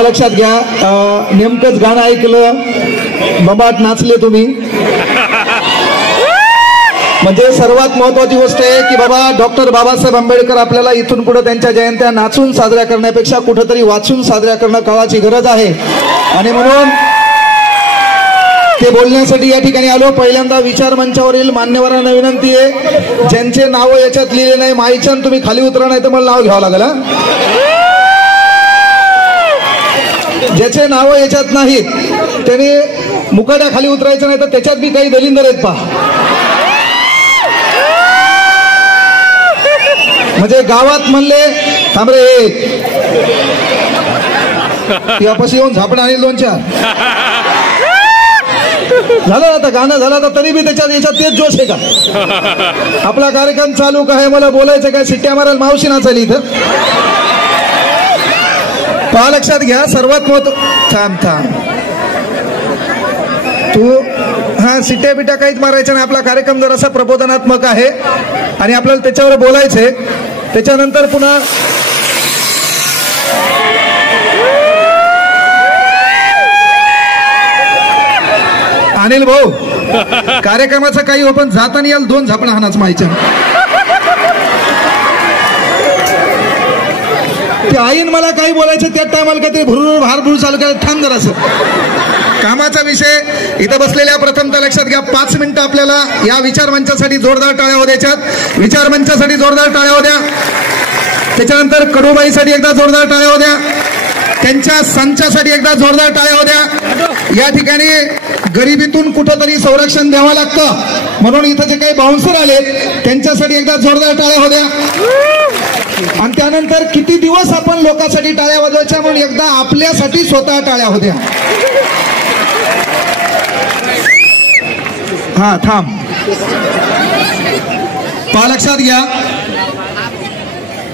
लक्षात घ्या, नेमकंच गाणं ऐकलं, बंबाट नाचले तुम्ही. म्हणजे सर्वात महत्वाची गोष्ट आहे की बाबा डॉक्टर बाबासाहेब आंबेडकर आपल्याला इथून पुढे त्यांच्या जयंत्या नाचून साजऱ्या करण्यापेक्षा कुठेतरी वाचून साजऱ्या करणं काळाची गरज आहे. आणि म्हणून ते बोलण्यासाठी या ठिकाणी आलो. पहिल्यांदा विचार मंचावरील मान्यवरांना विनंती आहे, ज्यांचे नाव याच्यात लिहिले नाही माईचंद तुम्ही खाली उतरा, नाही तर मला नाव घ्यावं लागेल. ज्याचे नाव याच्यात नाहीत त्याने मुकाट्या खाली उतरायचं, नाही तर त्याच्यात बी काही दलिंदर आहेत पहा. म्हणजे गावात म्हणले थांबरे यापाशी येऊन झापण आणील 2-4 झालं. आता गाणं झालं आता तरी बी त्याच्यात याच्यात तेच जोश आहे का? आपला कार्यक्रम चालू काय, मला बोलायचं काय, शिट्ट्या मारायला मावशी नाचाली इथं. पहा लक्षात घ्या, सर्वात थांब तू शिट्ट्या बिट्या काहीच मारायच्या नाही. आपला कार्यक्रम जरासा प्रबोधनात्मक आहे आणि आपल्याला त्याच्यावर बोलायचंय. त्याच्यानंतर पुन्हा अनिल भाऊ कार्यक्रमाचं काही हो, पण जाताना याल 2 झापण हाणाच माहिती. ते आईन मला काही बोलायचं त्या टायमाला काहीतरी भुरभुर भारभूर चालू करायचं. थांब जरासं, कामाचा विषय इथं बसलेल्या प्रथमतः लक्षात घ्या, 5 मिनिटं आपल्याला या विचार मंचासाठी जोरदार टाळ्या हो द्यायच्यात. विचार मंचासाठी जोरदार टाळ्या हो द्या. त्याच्यानंतर कडूबाईसाठी एकदा जोरदार टाळ्या हो द्या. त्यांच्या संचासाठी एकदा जोरदार टाळ्या हो द्या. या ठिकाणी गरिबीतून कुठंतरी संरक्षण द्यावं लागतं, म्हणून इथं जे काही बाउन्सर आले त्यांच्यासाठी एकदा जोरदार टाळ्या हो द्या. आणि त्यानंतर किती दिवस आपण लोकांसाठी टाळ्या वाजवायच्या, म्हणून एकदा आपल्यासाठी स्वतः टाळ्या हो द्या. हा थांब, पहा लक्षात घ्या,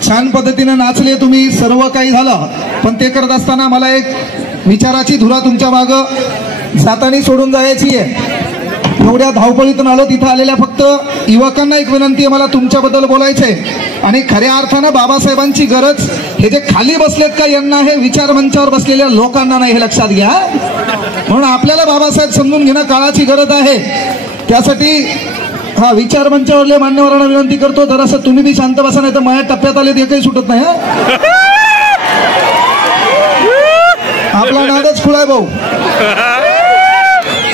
छान पद्धतीने नाचले तुम्ही, सर्व काही झालं. पण ते करत असताना मला एक विचाराची धुरा तुमच्या मागं जातानी सोडून जायची आहे. एवढ्या धावपळीतून आलो, तिथं आलेल्या फक्त युवकांना एक विनंती आहे, मला तुमच्याबद्दल बोलायचंय. आणि खऱ्या अर्थानं बाबासाहेबांची गरज हे जे खाली बसलेत का यांना, हे विचार मंचावर बसलेल्या लोकांना नाही, हे लक्षात घ्या. म्हणून आपल्याला बाबासाहेब समजून घेणं काळाची गरज आहे. त्यासाठी विचार मंचावरल्या मान्यवरांना विनंती करतो, जरासं तुम्ही बी शांत बसा, नाही तर माझ्या टप्प्यात आले ते काही सुटत नाही. आपला नादच खुळा आहे भाऊ,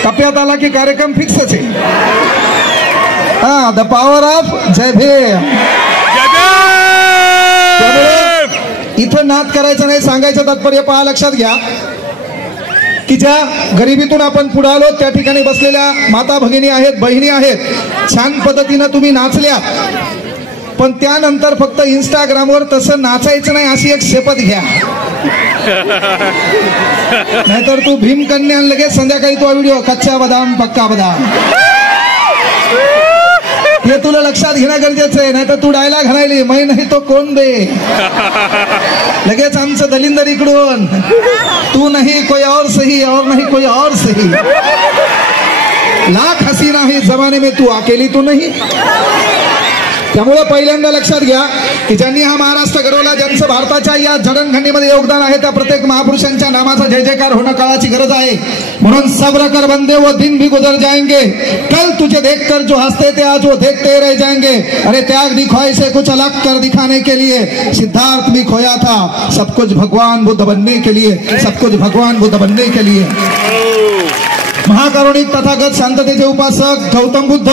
टप्प्यात आला की कार्यक्रम फिक्सच आहे. द पॉवर ऑफ जय भीम. इथं नाद करायचं नाही, सांगायचं तात्पर्य पहा लक्षात घ्या की ज्या गरिबीतून आपण पुढे आलो त्या ठिकाणी बसलेल्या माता भगिनी आहेत, बहिणी आहेत, छान पद्धतीनं तुम्ही नाचल्या. पण त्यानंतर फक्त इंस्टाग्रामवर तसं नाचायचं नाही अशी एक शपथ घ्या, नाहीतर तू भीमकन्या लगेच संध्याकाळी तो व्हिडिओ कच्चा बदाम पक्का बदाम, हे तुला लक्षात घेणं गरजेचं आहे. नाहीतर तू डायलॉग घालायली मै नाही तो कोण दे, लगेच आमचं दलिंदर इकडून, तू नाही कोई और सही, और नहीं कोई और सही, लाख हसीना है जमाने में तू अकेली तो नहीं. त्यामुळे पहिल्यांदा लक्षात घ्या की ज्यांनी हा महाराष्ट्र घडवला, ज्यांचं भारताच्या या जडणघडणीमध्ये योगदान आहे, त्या प्रत्येक महापुरुषांच्या नामाचा जय जयकार होणं काळाची गरज आहे. म्हणून सब्र कर बंदे, वो दिन भी गुजर जाएंगे, कल तुझे देखकर जो हंसते थे आज वो देखते रह जाएंगे. अरे त्याग दी ख्वाहिशें कुछ अलग कर दिखाने के लिए, सिद्धार्थ भी खोया था सब कुछ भगवान बुद्ध बनने के लिए, सब कुछ भगवान बुद्ध बनने के लिए. महाकारुणिक तथागत शांततेचे उपासक गौतम बुद्ध,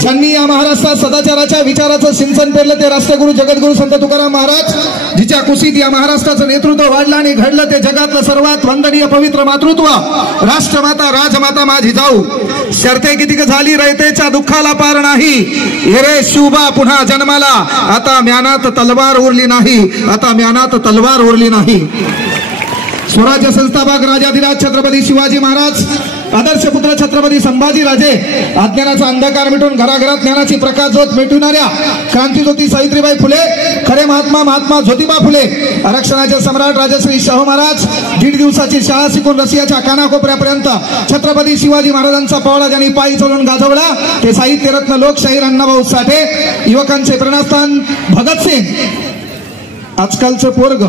ज्यांनी या महाराष्ट्रात सदाचाराच्या विचाराचं सिंचन पेरलं, ते राष्ट्रगुरु जगद्गुरु संत तुकाराम महाराज, जिच्या कुशीत या महाराष्ट्राचं नेतृत्व वाढलं आणि घडलं, ते जगातलं सर्वात वंदनीय पवित्र मातृत्व राष्ट्रमाता राजमाता माझी जाऊ. शर्ते कितीक झाली रयतेच्या दुःखाला पार नाही, हेरे शिवबा पुन्हा जन्माला, आता म्यानात तलवार उरली नाही, आता म्यानात तलवार उरली नाही. स्वराज्य संस्थापक राजाधिराज छत्रपती शिवाजी महाराज, आदर्श पुत्र छत्रपती संभाजीराजे, अज्ञानाचा अंधकार मिटून घराघरात ज्ञानाची प्रकाशज्योत मिटविणाऱ्या क्रांतिज्योती सावित्रीबाई फुले, खरे महात्मा ज्योतिबा फुले, आरक्षणाचे सम्राट राजश्री शाहू महाराज, 1.5 दिवसाची शाळा शिकून रशियाच्या कानाकोपऱ्यापर्यंत छत्रपती शिवाजी महाराजांचा पावला ज्यांनी पायी चढून गाजवला ते साहित्यरत्न लोकशाहीर अण्णाभाऊ साठे, युवकांचे प्रेरणास्थान भगतसिंग. आजकालचं पोरग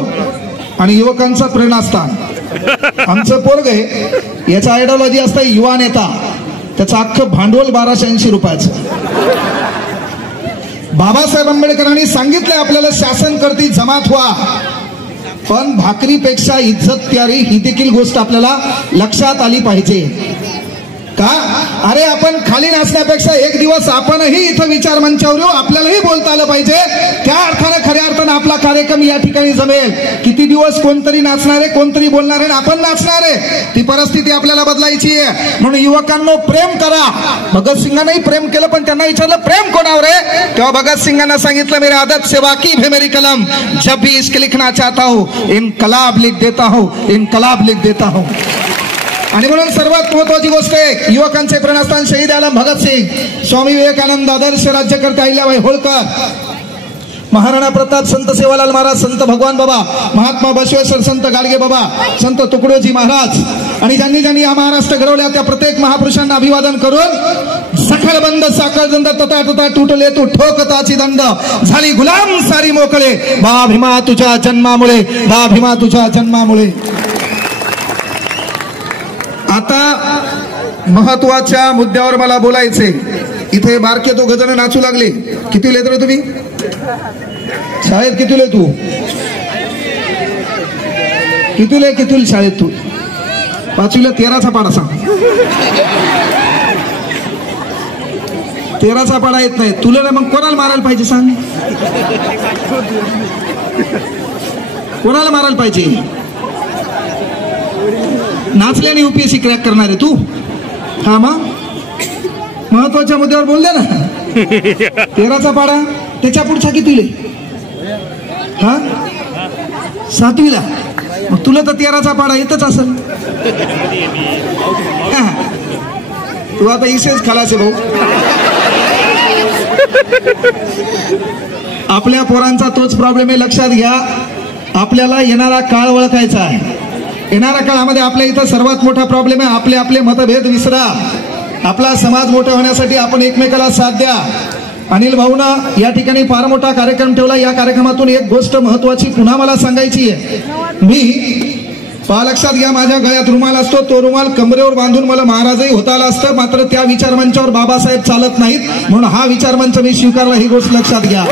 आणि युवकांचं प्रेरणास्थान आमचं पोरग आहे. याचा आयडिओलॉजी असतं युवा नेता, त्याचं अख्खं भांडवल 1280 रुपयाचं. बाबासाहेब आंबेडकरांनी सांगितलंय आपल्याला शासन करती जमात व्हा, पण भाकरीपेक्षा इज्जत प्यारी ही देखील गोष्ट आपल्याला लक्षात आली पाहिजे. का अरे आपण खाली नाचण्यापेक्षा एक दिवस आपणही इथं विचार मंचावर येऊ, आपल्यालाही बोलता आलं पाहिजे. त्या अर्थानं खऱ्या अर्थानं आपला कार्यक्रम या ठिकाणी जमेल. किती दिवस कोणतरी नाचणारे, कोणतरी बोलणारे, आपण नाचणारे, ती परिस्थिती आपल्याला बदलायची आहे. म्हणून युवकांनो प्रेम करा. भगतसिंगांनाही प्रेम केलं, पण त्यांना विचारलं प्रेम कोणावर आहे, तेव्हा भगतसिंगांना सांगितलं मेरे आदत से वाकिफ है मेरी कलम, जब भी इश्क लिखना चाहता हूं इनकलाब लिख देता हूं, इनकलाब लिख देता हूं. आणि म्हणून सर्वात महत्वाची गोष्ट आहे युवकांचे प्रेरणास्थान शहीद आलम भगतसिंग, स्वामी विवेकानंद, आदर्श राज्यकर्ते अहिल्याबाई होळकर, महाराणा प्रताप, संत सेवालाल महाराज, संत भगवान बाबा, महात्मा बसवेश्वर, संत गाडगे बाबा, संत तुकडोजी महाराज आणि ज्यांनी ज्यांनी या महाराष्ट्र घडवल्या त्या प्रत्येक महापुरुषांना अभिवादन करून सखल बंद साखळ दंड तता तता तुटले तू ठोकताची दंड झाली गुलाम सारी मोकळे, बा भीमा तुझ्या जन्मामुळे, बा भीमा तुझ्या जन्मामुळे. आता महत्वाच्या मुद्द्यावर मला बोलायचे. इथे बारके तो गजन नाचू लागले. किती लेत रे तुम्ही शाळेत? कितीले तू? कितीले शाळेत तू? 5वीला 13चा पाडा सांग. 13चा पाडा येत नाही तुला, मग कोणाला मारायला पाहिजे सांग? कोणाला मारायला पाहिजे? नाचल्याने UPSC क्रॅक करणार आहे तू? हा मग महत्वाच्या मुद्द्यावर बोलले ना. 13चा पाडा, त्याच्या पुढचा कितीले? हा 7वीला. मग तुला तर 13चा पाडा येतच असेल. तू आता इसेच खलास आहे भाऊ. आपल्या पोरांचा तोच प्रॉब्लेम आहे. लक्षात घ्या, आपल्याला येणारा काळ ओळखायचा आहे. येणाऱ्या काळामध्ये आपल्या इथं सर्वात मोठा प्रॉब्लेम आहे आपले आपले मतभेद विसरा. आपला समाज मोठा होण्यासाठी आपण एकमेकाला साथ द्या. अनिल भाऊनं या ठिकाणी फार मोठा कार्यक्रम ठेवला. या कार्यक्रमातून एक गोष्ट महत्वाची पुन्हा मला सांगायची आहे. मी लक्षात घ्या, माझ्या गळ्यात रुमाल असतो, तो रुमाल कमरेवर बांधून मला महाराजही होता आला असतं, मात्र त्या विचारमंचावर बाबासाहेब चालत नाहीत, म्हणून हा विचारमंच मी स्वीकारला. ही गोष्ट लक्षात घ्या.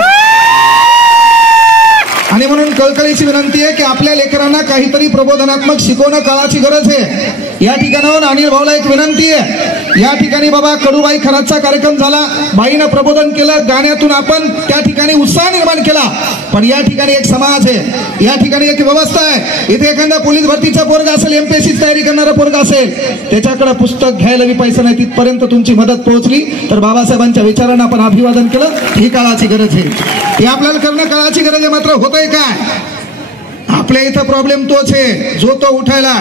आणि म्हणून कळकळीची विनंती आहे की आपल्या लेकरांना काहीतरी प्रबोधनात्मक शिकवणं काळाची गरज आहे. या ठिकाणाहून अनिल भाऊला एक विनंती आहे. या ठिकाणी बाबा कडूबाई खरातचा कार्यक्रम झाला, बाईनं प्रबोधन केलं, गाण्यातून आपण त्या ठिकाणी उत्साह निर्माण केला. पण या ठिकाणी एक समाज आहे, या ठिकाणी एक व्यवस्था आहे. इथे एखादा पोलीस भरतीचा पोरगा असेल, MPSC तयारी करणारा पोरगा असेल, त्याच्याकडे पुस्तक घ्यायला बी पैसा नाही, तिथपर्यंत तुमची मदत पोहोचली तर बाबासाहेबांच्या विचारांना आपण अभिवादन केलं. ही काळाची गरज आहे, हे आपल्याला करणं काळाची गरज आहे. मात्र होतंय काय? आपल्या इथं प्रॉब्लेम तोच आहे जो तो उठायला,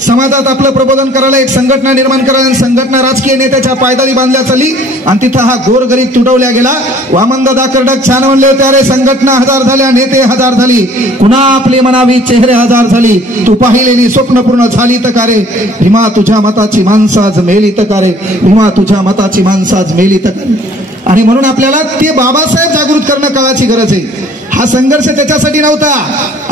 समाजात आपलं प्रबोधन करायला, एक संघटना निर्माण करायला. संघटना राजकीय नेत्याच्या पायदळी बांधल्या चालली आणि तिथं हा गोरगरीब तुटवल्या गेला. वामनदादा कर्डक छान म्हणले होते, अरे संघटना हजार झाल्या, नेते हजार झाली, कुणा आपली म्हणावी चेहरे हजार झाली, तू पाहिलेली स्वप्न पूर्ण झाली तर का रे, भीमा तुझ्या मताची माणसं आज मेली तर का रे, भीमा तुझ्या मताची माणसं आज मेली तर का रे. आणि म्हणून आपल्याला ते बाबासाहेब जागृत करणं काळाची गरज आहे. हा संघर्ष त्याच्यासाठी नव्हता,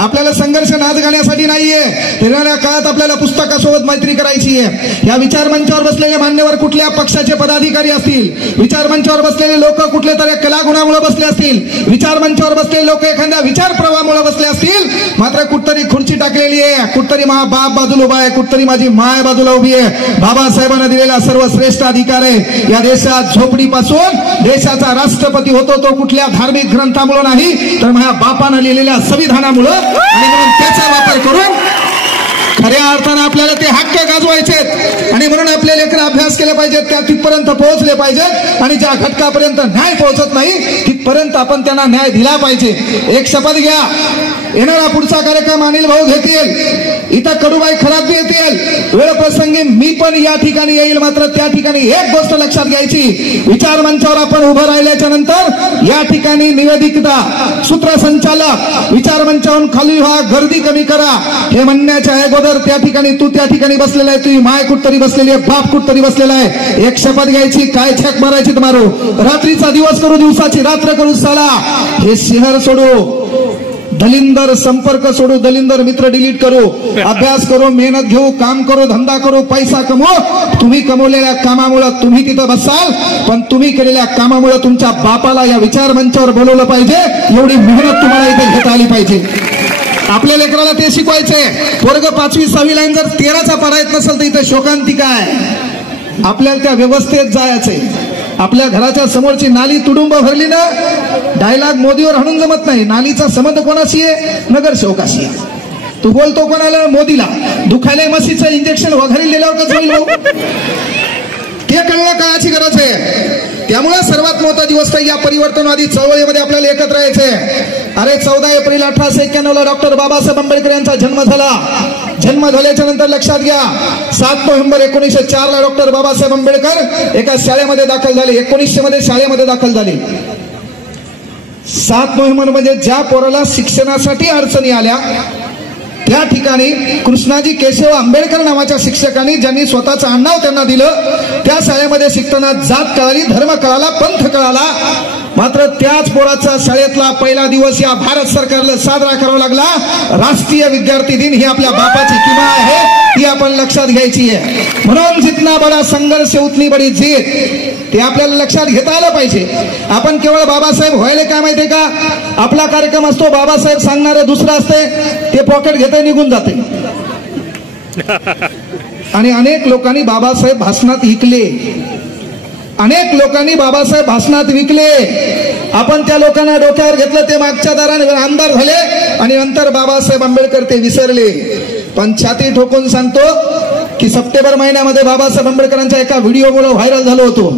आपल्याला संघर्ष नाच गाण्यासाठी नाहीये. येणाऱ्या काळात आपल्याला पुस्तकासोबत मैत्री करायची आहे. या विचारमंचावर बसलेले मान्यवर कुठल्या पक्षाचे पदाधिकारी असतील, विचारमंचावर बसलेले लोक कुठल्या तरी कलागुणामुळे बसले असतील, विचारमंचावर बसलेले लोक एखाद्या विचार प्रवाहामुळे बसले असतील, मात्र कुठतरी खुर्ची टाकलेली आहे, कुठतरी मा बाप बाजूला उभा आहे, कुठतरी माझी माय बाजूला उभी आहे. बाबासाहेबांना दिलेला सर्वश्रेष्ठ अधिकार आहे. या देशात झोपडीपासून देशाचा राष्ट्रपती होतो तो कुठल्या धार्मिक ग्रंथामुळे नाही तर माझ्या बापानं लिहिलेल्या संविधानामुळं. आणि म्हणून त्याचा वापर करून खऱ्या अर्थानं आपल्याला ते हक्क गाजवायचे आणि म्हणून आपले लेकर अभ्यास केले पाहिजेत, त्या तिथपर्यंत पोहोचले पाहिजेत. आणि ज्या घटकापर्यंत न्याय पोहोचत नाही तिथपर्यंत आपण त्यांना न्याय दिला पाहिजे. एक शपथ घ्या, येणारा पुढचा कार्यक्रम अनिल भाऊ घेतील, इथं कडूबाई खराब बी येतील, वेळ प्रसंगी मी पण या ठिकाणी येईल. मात्र त्या ठिकाणी एक गोष्ट लक्षात घ्यायची, विचार मंचावर आपण उभं राहिल्याच्या नंतर या ठिकाणी निवेदिता सूत्रसंचालक विचार मंचावरून खाली व्हा, गर्दी कमी करा हे म्हणण्याच्या अगोदर त्या ठिकाणी तू त्या ठिकाणी बसलेला आहे, तुझी माय कुठतरी बसलेली आहे, बाप कुठतरी बसलेला आहे, एक शपथ घ्यायची, काय छक मारायची मारू, रात्रीचा दिवस करू, दिवसाची रात्र करू, साला हे शहर सोडू, दलिंदर संपर्क सोडू, दलिंदर मित्र डिलीट करू, अभ्यास करू, मेहनत घेऊ, काम करू, धंदा करू, पैसा कमवू. तुम्ही कमवलेल्या कामामुळे तुम्ही तिथं बसाल, पण तुम्ही केलेल्या कामामुळे तुमच्या बापाला या विचार मंचावर बोलवलं पाहिजे, एवढी मेहनत तुम्हाला इथे घेता आली पाहिजे. आपल्या लेकराला ते शिकवायचंय. वर्ग 5वी 6वी लाईन जर 13चा पाढा येत नसेल तर इथे शोकांतिका आहे. आपल्याला त्या व्यवस्थेत जायचंय. आपल्या घराच्या समोरची नाली तुडुंब भरली ना, डायलॉग मोदीवर हाणून जमत नाही. नालीचा संबंध कोणाशी आहे? नगरसेवकाशी आहे. तू बोलतो कोणाला? मोदीला. दुखायला मशीचं इंजेक्शन वगैरे दिल्यावर कसं होईल भाऊ? ते कळणं काळाची गरज आहे. त्यामुळे सर्वात महत्वाची गोष्ट या परिवर्तनवादी चळवळीमध्ये आपल्याला एकत्र यायचंय. अरे 14 एप्रिल 1891 ला डॉक्टर बाबासाहेब आंबेडकर यांचा जन्म झाला. जन्म झाल्याच्या नंतर लक्षात घ्या, 7 नोव्हेंबर 1904 ला डॉक्टर बाबासाहेब आंबेडकर एका शाळेमध्ये दाखल झाले. 1900 मध्ये शाळेमध्ये दाखल झाले. 7 नोव्हेंबर म्हणजे ज्या पोराला शिक्षणासाठी अडचणी आल्या त्या ठिकाणी कृष्णाजी केशव आंबेडकर नावाच्या शिक्षकांनी, ज्यांनी स्वतःचं आडनाव त्यांना दिलं, त्या शाळेमध्ये शिकताना जात कळाली, धर्म कळाला, पंथ कळाला. मात्र त्याच पोराचा शाळेतला पहिला दिवस या भारत सरकारला साजरा करावा लागला. राष्ट्रीय विद्यार्थी दिन ही आपल्या बापाची किमा आहे, ती आपण लक्षात घ्यायची आहे. म्हणून जितना बडा संघर्ष उतनी बडी जीत, ते आपल्याला लक्षात घेता आलं पाहिजे. आपण केवळ बाबासाहेब व्हायला काय माहितीये का? आपला कार्यक्रम असतो, बाबासाहेब सांगणारं दुसरं असते, ते पॉकेट घेते निघून जाते. आणि अनेक लोकांनी बाबासाहेब भाषणात विकले, अनेक लोकांनी बाबासाहेब भाषणात विकले. आपण त्या लोकांना डोक्यावर घेतलं, ते मागच्या दाराने आमदार झाले आणि नंतर बाबासाहेब आंबेडकर ते विसरले. पण छाती ठोकून सांगतो की सप्टेंबर महिन्यामध्ये बाबासाहेब आंबेडकरांच्या एका व्हिडिओमुळे व्हायरल झालो होतो.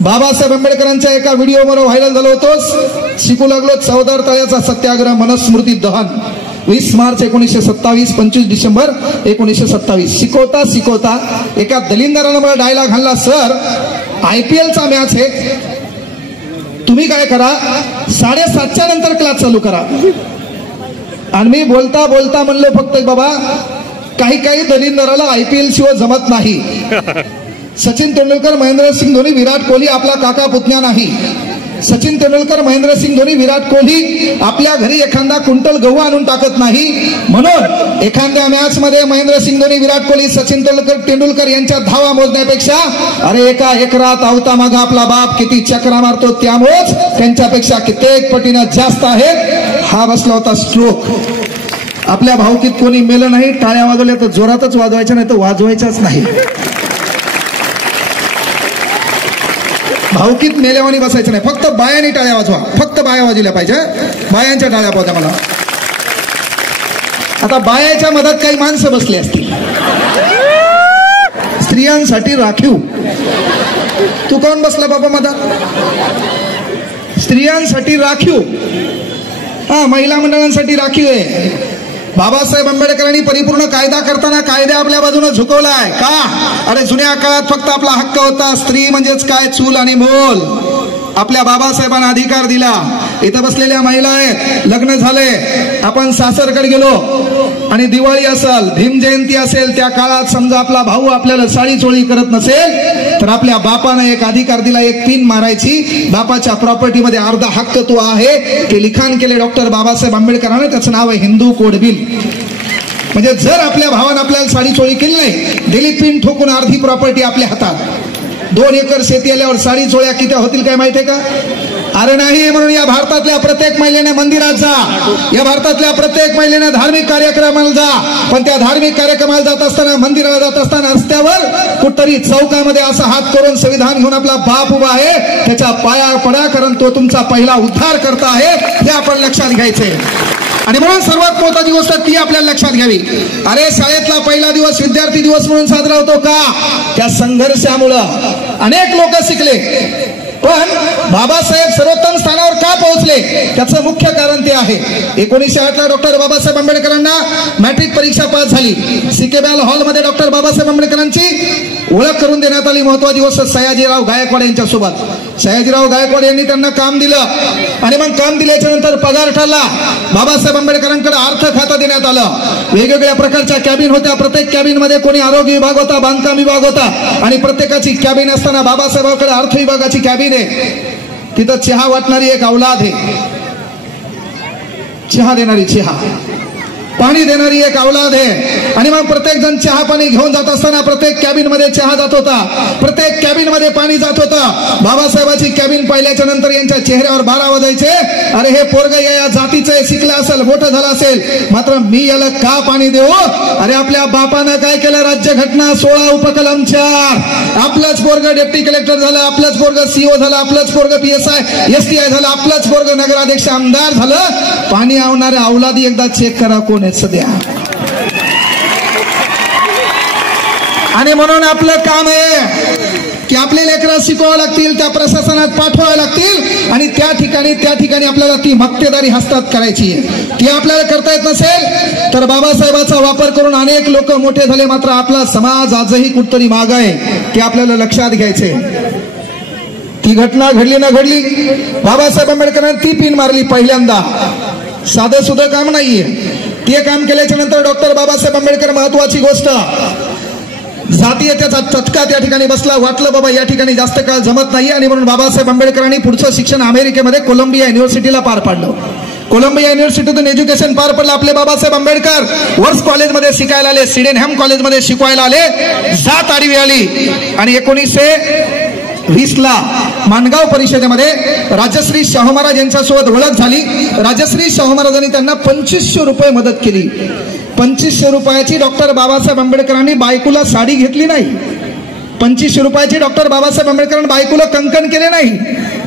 बाबासाहेब आंबेडकरांच्या एका व्हिडिओमुळे व्हायरल झालो होतो. शिकू लागलो चौदार तळ्याचा सत्याग्रह, मनुस्मृती दहन, 20 मार्च 1927, 25 डिसेंबर 1927. शिकवता शिकवता एका दलिंदरानं मला डायलॉग घालला, सर IPLचा मॅच आहे, तुम्ही काय करा 7:30च्या नंतर क्लास चालू करा. आणि मी बोलता बोलता म्हणलो, फक्त बाबा काही काही दलिंदराला IPL शिवाय जमत नाही. सचिन तेंडुलकर, महेंद्रसिंग धोनी, विराट कोहली आपला काका पुतण्या नाही. सचिन तेंडुलकर, महेंद्रसिंग धोनी, विराट कोहली आपल्या घरी एखादा क्विंटल गहू आणून टाकत नाही. म्हणून एखाद्या मॅच मध्ये महेंद्रसिंग धोनी, विराट कोहली, सचिन तेंडुलकर यांच्या धावा मोजण्यापेक्षा अरे एका एकरात आवता मागा आपला बाप किती चक्रा मारतो, त्यामुळेच त्यांच्यापेक्षा कित्येक पटीनं जास्त आहेत. हा बसला होता स्ट्रोक. आपल्या भावकीत कोणी मेलं नाही. टाळ्या वाजवल्या तर जोरातच वाजवायच्या, नाही तर वाजवायच्याच नाही. भावकीत मेल्यावानी बसायचं नाही. फक्त बायानी टाळ्या वाजवा, फक्त बाया वाजवल्या पाहिजे. बायांच्या टाळ्या पाहिजे मला. आता बायाच्या मधात काही माणसं बसली असतील. स्त्रियांसाठी राखीव. तू कोण बसला बाबा मधात? स्त्रियांसाठी राखीव. हा, महिला मंडळांसाठी राखीव आहे. बाबासाहेब आंबेडकरांनी परिपूर्ण कायदा करताना कायदा आपल्या बाजूने झुकवलाय का? अरे जुन्या काळात फक्त आपला हक्क होता, स्त्री म्हणजेच काय चूल आणि मोल. आपल्या बाबासाहेबांना अधिकार दिला. इथं बसलेल्या महिला आहेत, लग्न झाले, आपण सासरकडे गेलो आणि दिवाळी असेल, भीम जयंती असेल, त्या काळात समजा आपला भाऊ आपल्याला साडी चोळी करत नसेल तर आपल्या बापाने एक अधिकार दिला, एक पिन मारायची. बापाच्या प्रॉपर्टीमध्ये अर्धा हक्क तो आहे. ते लिखाण केले डॉक्टर बाबासाहेब आंबेडकरांनी. त्याचं नाव आहे हिंदू कोड बिल. म्हणजे जर आपल्या भावानं आपल्याला साडी चोळी केली नाही, दिली पिन ठोकून अर्धी प्रॉपर्टी आपल्या हातात. 2 एकर शेती आल्यावर साडी चोळ्या किती होतील काय माहितीये का? अरे नाही. म्हणून या भारतातल्या प्रत्येक महिलेने मंदिरात जा, या भारतातल्या प्रत्येक महिलेने धार्मिक कार्यक्रमाला जा. पण त्या धार्मिक कार्यक्रमाला जात असताना, मंदिराला जात असताना रस्त्यावर कुठतरी चौकामध्ये असा हात करून संविधान घेऊन आपला बाप उभा आहे, त्याच्या पाया पडा, कारण तो तुमचा पहिला उद्धार करता आहे. हे आपण लक्षात घ्यायचंय. आणि म्हणून सर्वात महत्त्वाची गोष्ट ती आपल्याला लक्षात घ्यावी. अरे शाळेतला पहिला दिवस विद्यार्थी दिवस म्हणून साजरा होतो का? त्या संघर्षामुळं अनेक लोक शिकले. पण बाबासाहेब सर्वोत्तम स्थानावर का पोहोचले त्याचं मुख्य कारण ते आहे. 1908 ला डॉक्टर बाबासाहेब आंबेडकरांना मॅट्रिक परीक्षा पास झाली. सिकेबॅल हॉलमध्ये डॉक्टर बाबासाहेब आंबेडकरांची ओळख करून देण्यात आली. महत्वाची गोष्ट सयाजीराव गायकवाड यांच्यासोबत. सयाजीराव गायकवाड यांनी त्यांना काम दिलं आणि मग काम दिल्याच्या नंतर पगार ठरला. बाबासाहेब आंबेडकरांकडे अर्थ खातं देण्यात आलं. वेगवेगळ्या प्रकारच्या कॅबिन होत्या. प्रत्येक कॅबिन मध्ये कोणी आरोग्य विभाग होता, बांधकाम विभाग होता आणि प्रत्येकाची कॅबिन असताना बाबासाहेबांकडे अर्थ विभागाची कॅबिन आहे. तिथं चहा वाटणारी एक औलाद आहे. चहा देणारी, चहा पाणी देणारी एक औलाद आहे. आणि मग प्रत्येक जण चहा पाणी घेऊन जात असताना प्रत्येक कॅबिन मध्ये चहा जात होता, प्रत्येक कॅबिन मध्ये पाणी जात होतं. बाबासाहेबाची कॅबिन पाहिल्याच्या नंतर यांच्या चेहऱ्यावर 12 वाजायचे. अरे हे पोरग या जातीचं आहे, शिकलं असेल, मोठं झालं असेल, मात्र मी याला का पाणी देऊ? अरे आपल्या बापानं काय केलं? राज्यघटना 16 उपकलम 4. आपलंच पोरग डेप्टी कलेक्टर झालं, आपलंच पोरग सीओ झालं, आपलंच पोरग PSI STI झालं, आपलंच पोरग नगराध्यक्ष आमदार झालं. पाणी आवणाऱ्या औलादी एकदा चेक करा कोण आहे सध्या. आणि म्हणून आपलं काम आहे की आपले लेकरं शिकवावं लागतील, त्या प्रशासनात पाठवावं लागतील आणि त्या ठिकाणी आपल्याला ती मक्तेदारी हस्तात करायची आहे. ती आपल्याला करता येत नसेल तर बाबासाहेबाचा वापर करून अनेक लोक मोठे झाले, मात्र आपला समाज आजही कुठतरी माग आहे. ते आपल्याला लक्षात घ्यायचे. ती घटना घडली ना घडली, बाबासाहेब आंबेडकरांनी ती पिन मारली पहिल्यांदा. साधं सुद्धा काम नाहीये. ते काम केल्याच्या नंतर डॉक्टर बाबासाहेब आंबेडकर, महत्वाची गोष्ट, जातीयतेचा चटका त्या ठिकाणी बसला. वाटलं बाबा या ठिकाणी जास्त काळ जमत नाही आणि म्हणून बाबासाहेब आंबेडकरांनी पुढचं शिक्षण अमेरिकेमध्ये कोलंबिया युनिव्हर्सिटीला पार पाडलं. कोलंबिया युनिव्हर्सिटीतून एज्युकेशन पार पडलं. आपले बाबासाहेब आंबेडकर वर्स कॉलेजमध्ये शिकायला आले, सिडेनहॅम कॉलेजमध्ये शिकवायला आले. जात आडवी आली आणि 1920 ला माणगाव परिषदेमध्ये राजश्री शाहू महाराज यांच्यासोबत ओळख झाली. राजश्री शाहू महाराजांनी त्यांना 2500 रुपये मदत केली. 2500 रुपयाची डॉक्टर बाबासाहेब आंबेडकरांनी बायकोला साडी घेतली नाही. 2500 रुपयाची डॉक्टर बाबासाहेब आंबेडकरांनी बायकोला कंकण केले नाही.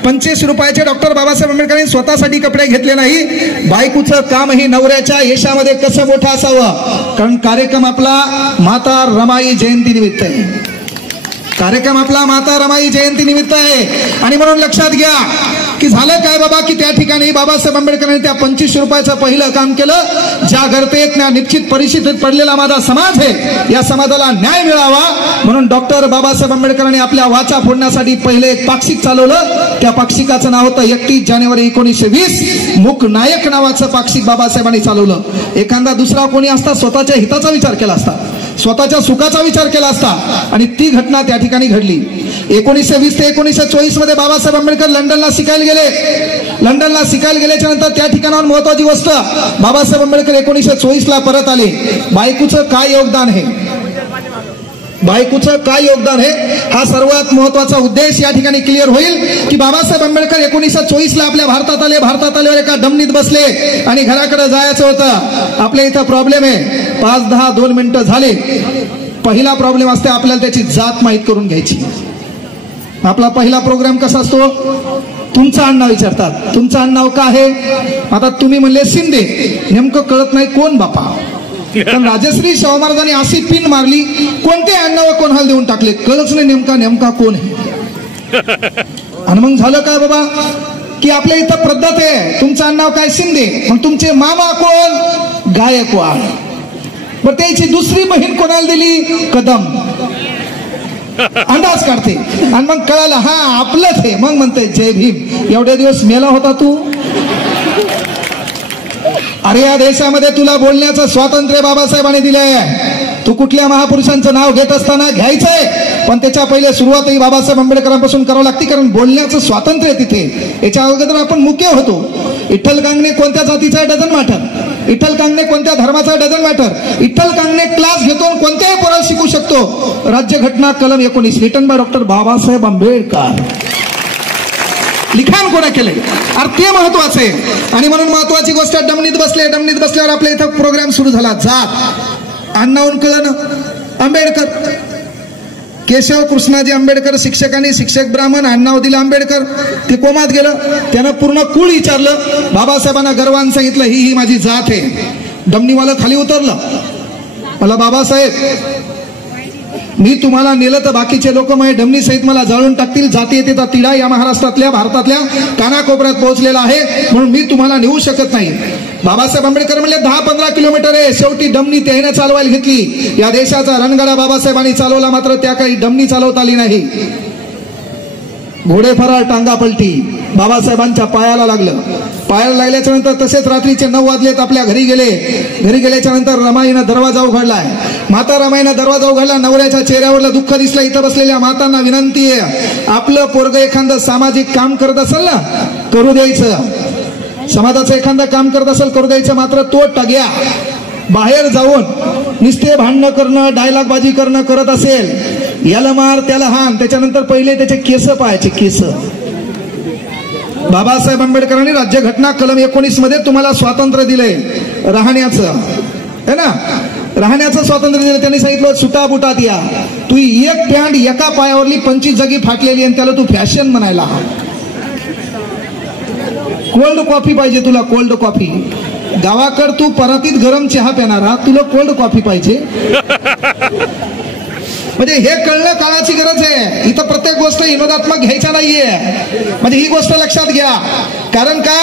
25 रुपयाचे डॉक्टर बाबासाहेब आंबेडकरांनी स्वतःसाठी कपडे घेतले नाही. बायकोचं काम ही नवऱ्याच्या यशामध्ये कसं मोठं असावं, कारण कार्यक्रम आपला माता रमाई जयंती निमित्त आहे. कार्यक्रम आपला माता रमाई जयंती निमित्त आहे. आणि म्हणून लक्षात घ्या की झालं काय बाबा की त्या ठिकाणी बाबासाहेब आंबेडकरांनी त्या 2500 रुपयाचं पहिलं काम केलं. ज्या गर्तेत निश्चित परिस्थितीत पडलेला माझा समाज आहे, या समाजाला न्याय मिळावा म्हणून डॉक्टर बाबासाहेब आंबेडकरांनी आपल्या वाचा फोडण्यासाठी पहिले एक पाक्षिक चालवलं. त्या पाक्षिकाचं नाव होतं 31 जानेवारी 1920. मूक नायक नावाचं पाक्षिक बाबासाहेबांनी चालवलं. एखादा दुसरा कोणी असता स्वतःच्या हिताचा विचार केला असता, स्वतःच्या सुखाचा विचार केला असता आणि ती घटना त्या ठिकाणी घडली. 1920 ते 1924 मध्ये बाबासाहेब आंबेडकर लंडनला शिकायला गेले. लंडनला शिकायला गेल्याच्या नंतर त्या ठिकाणावर महत्वाची गोष्ट, बाबासाहेब आंबेडकर 1924 ला परत आले. बायकोचं काय योगदान आहे, बायकोचं काय योगदान आहे, हा सर्वात महत्वाचा उद्देश या ठिकाणी क्लिअर होईल की बाबासाहेब आंबेडकर 1924 ला आपल्या भारतात आले. भारतात आल्यावर एका डमनीत बसले आणि घराकडे जायचं होतं. आपल्या इथं प्रॉब्लेम आहे, 5-10-2 मिनिटं झाले. पहिला प्रॉब्लेम असते आपल्याला त्याची जात माहीत करून घ्यायची. आपला पहिला प्रोग्राम कसा असतो, तुमचं आडनाव विचारतात. तुमचं आडनाव काय आहे? आता तुम्ही म्हणले शिंदे, नेमकं कळत नाही कोण बापा. पण राजश्री शाहू महाराजांनी अशी पिन मारली, कोणते आडनाव कोणाला देऊन टाकले कळच नाही नेमका कोण आहे. आणि मग झालं काय बाबा की आपल्या इथं पद्धत आहे, तुमचं आडनाव काय शिंदे, मग तुमचे मामा कोण, गायकवाड. पण त्याची दुसरी बहीण कोणाला दिली, कदम. अंदाज काढते आणि मग कळालं हा आपलंच आहे. मग म्हणते जय भीम. एवढे दिवस मेला होता तू. अरे या देशामध्ये तुला बोलण्याचं स्वातंत्र्य बाबासाहेबांनी दिलंय. तू कुठल्या महापुरुषांचं नाव घेत असताना घ्यायचंय, पण त्याच्या पहिले सुरुवातही बाबासाहेब आंबेडकरांपासून करावं लागते, कारण बोलण्याचं स्वातंत्र्य तिथे. याच्या अगोदर आपण मुके होतो. विठ्ठल कांगणे कोणत्या जातीचा डझन मॅटर, विठ्ठल कांगणे कोणत्या धर्माचा dozen matter. Vitthal Kangane class घेतो, कोणत्याही पोराला शिकू शकतो. राज्यघटना कलम 19 written by doctor Babasaheb Ambedkar. लिखाण कोणा केलंय, अरे ते महत्वाचं आहे. आणि म्हणून महत्वाची गोष्ट, डमनीत बसले. डमनीत बसल्यावर आपल्या इथं प्रोग्राम सुरू झाला. जात आडनावून कळलं ना, आंबेडकर. केशव कृष्णाजी आंबेडकर शिक्षकांनी शिक्षक ब्राह्मण, आडनाव दिलं आंबेडकर. ते कोमात गेलं. त्यानं पूर्ण कुळ विचारलं. बाबासाहेबांना गर्वानं सांगितलं ही माझी जात आहे. डमनीवाला खाली उतरलं. मला बाबासाहेब मी तुम्हाला नेलं तर बाकीचे लोक माझे डमणी सहित मला जाळून टाकतील. जातीयतेचा तिढा या महाराष्ट्रातल्या भारतातल्या कानाकोपऱ्यात पोहोचलेला आहे, म्हणून मी तुम्हाला नेऊ शकत नाही. बाबासाहेब आंबेडकर म्हणले 10-15 किलोमीटर आहे. शेवटी डमणी त्याने चालवायला घेतली. या देशाचा रणगाडा बाबासाहेबांनी चालवला, मात्र त्या काही डमणी चालवता आली नाही. घोडे फरार टांगा पलटी बाबासाहेबांच्या पायाला लागलं. पायाला लागल्याच्या नंतर तसेच रात्रीचे 9 वाजलेत. आपल्या घरी गेले. घरी गेल्याच्या नंतर रमाईनं दरवाजा उघडलाय. माता रमाईनं दरवाजा उघडला. नवऱ्याच्या चेहऱ्यावरलं दुःख दिसलं. इथं बसलेल्या मातांना विनंती आहे, आपलं पोरगं एखादं सामाजिक काम करत असेल ना, करू द्यायचं. समाजाचं एखादं काम करत असेल करू द्यायचं, मात्र तो टग्या बाहेर जाऊन नुसते भांडणं करणं, डायलॉगबाजी करणं करत असेल, याला मार त्याला हान, त्याच्यानंतर पहिले त्याचे केस पाहायचे. केस बाबासाहेब आंबेडकरांनी राज्यघटना कलम 19 मध्ये तुम्हाला स्वातंत्र्य दिलंय राहण्याचं, है ना, राहण्याचं स्वातंत्र्य दिलं. त्यांनी सांगितलं सुटा बुटात या. तू एक पॅन्ट एका पायावरली 25 जागी फाटलेली आणि त्याला तू फॅशन म्हणायला. कोल्ड कॉफी पाहिजे तुला, कोल्ड कॉफी. गावाकड तू परातीत गरम चहा पिणारा, तुला कोल्ड कॉफी पाहिजे. म्हणजे हे कळणं काळाची गरज आहे. इथं प्रत्येक गोष्ट विनोदात्मक घ्यायच्या नाहीये. म्हणजे ही गोष्ट लक्षात घ्या. कारण का,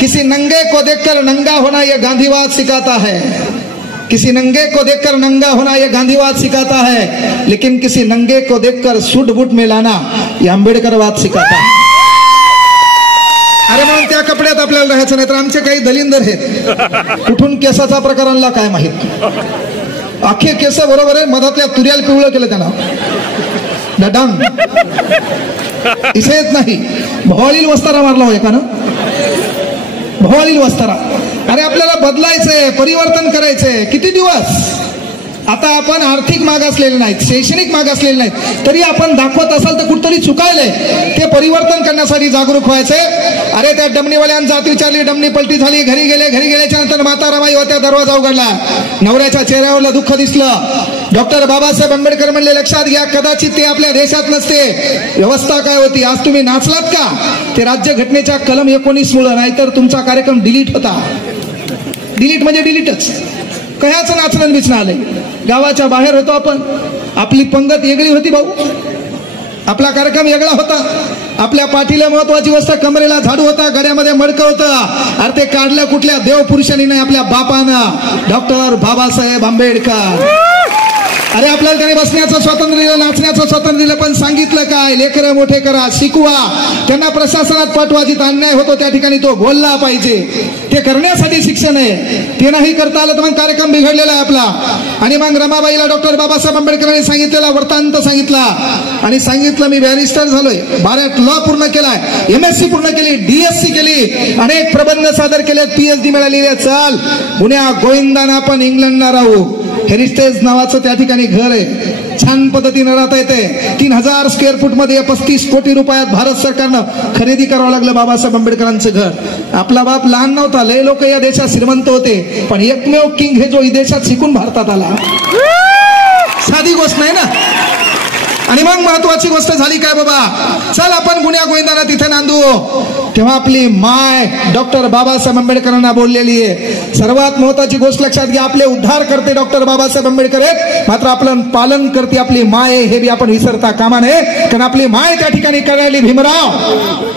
किसी नंगे को देखकर नंगा होना यह गांधीवाद सिखाता है. किसी नंगे को देखकर नंगा होना यह गांधीवाद सिखाता है, लेकिन किसी नंगे को देखकर सूट बूट में लाना यह आंबेडकरवाद सिखाता है. अरे म्हणून त्या कपड्यात आपल्याला राहायचं नाही. तर आमचे काही दलिंदर आहेत, कुठून केसाचा प्रकार आणला काय माहित. अख्खे केस बरोबर आहे, मधातल्या तुर्याला पिवळं केलं त्यांना. डडांग इथे येत नाही. भवालील वस्तारा मारला होय का ना, भवालील वस्तारा. अरे आपल्याला बदलायचंय, परिवर्तन करायचंय. किती दिवस. आता आपण आर्थिक मागासलेले नाहीत, शैक्षणिक मागासलेले नाहीत, तरी आपण दाखवत असाल तर कुठतरी चुकायलंय. ते परिवर्तन करण्यासाठी जागरूक व्हायचंय. अरे त्या डमणीवाल्यानं जात विचारली, डमणी पलटी झाली. घरी गेले. घरी गेल्याच्या नंतर माता रमाई होत्या. दरवाजा उघडला. नवऱ्याच्या चेहऱ्यावरलं दुःख दिसलं. डॉक्टर बाबासाहेब आंबेडकर म्हणले, लक्षात घ्या, कदाचित ते आपल्या देशात नसते. व्यवस्था काय होती. आज तुम्ही नाचलात का, ते राज्यघटनेच्या कलम 19 मुळे, नाहीतर तुमचा कार्यक्रम डिलीट होता. डिलीट म्हणजे डिलीटच. कयाचं नाचणं बिचणं आलंय. गावाच्या बाहेर होतो आपण. आपली पंगत वेगळी होती भाऊ. आपला कार्यक्रम वेगळा होता. आपल्या पाठीला महत्वाची वस्तू, कमरेला झाडू होता, गड्यामध्ये मडकं होतं. अरे ते काढलं कुठल्या देवपुरुषांनी नाही, आपल्या बापानं, डॉक्टर बाबासाहेब आंबेडकर. अरे आपल्याला त्याने बसण्याचं स्वातंत्र्य दिलं, नाचण्याचं स्वातंत्र्य दिलं, पण सांगितलं काय, लेकरं मोठे करा, शिकवा, त्यांना प्रशासनात पाठवा, जिथं अन्याय होतो त्या ठिकाणी तो बोलला पाहिजे. ते करण्यासाठी शिक्षण आहे. ते नाही करता आलं तर मग कार्यक्रम बिघडलेला आहे आपला. आणि मग रमाबाईला डॉक्टर बाबासाहेब आंबेडकरांनी सांगितलेला वृत्तांत सांगितला आणि सांगितलं, मी बॅरिस्टर झालोय, 12 लॉ पूर्ण केलाय, MSc पूर्ण केली, DSc केली, अनेक प्रबंध सादर केले, PhD मिळालेली आहे. चाल पुण्या गोविंदाना आपण इंग्लंडला राहू. हेरिटेज नावाचं त्या ठिकाणी घर आहे. छान पद्धतीने राहता येते. 3000 स्क्वेअर फूट मध्ये 35 कोटी रुपयात भारत सरकारनं खरेदी करावं लागलं बाबासाहेब आंबेडकरांचं घर. आपला बाप लहान नव्हता. लय लोक या देशात श्रीमंत होते, पण एकमेव किंग हे जो देशात शिकून भारतात आला, साधी गोष्ट नाही ना. आणि मग महत्वाची गोष्ट झाली काय बाबा, चल आपण गुन्ह्या गोविंदांना तिथे नांदू. तेव्हा आपली माय डॉक्टर बाबासाहेब आंबेडकरांना बोललेली आहे. सर्वात महत्वाची गोष्ट लक्षात घ्या, आपले उद्धार करते डॉक्टर बाबासाहेब आंबेडकर आहेत, मात्र आपलं पालन करते आपली माय, हे बी आपण विसरता कामा नये. कारण आपली माय त्या ठिकाणी करायली भीमराव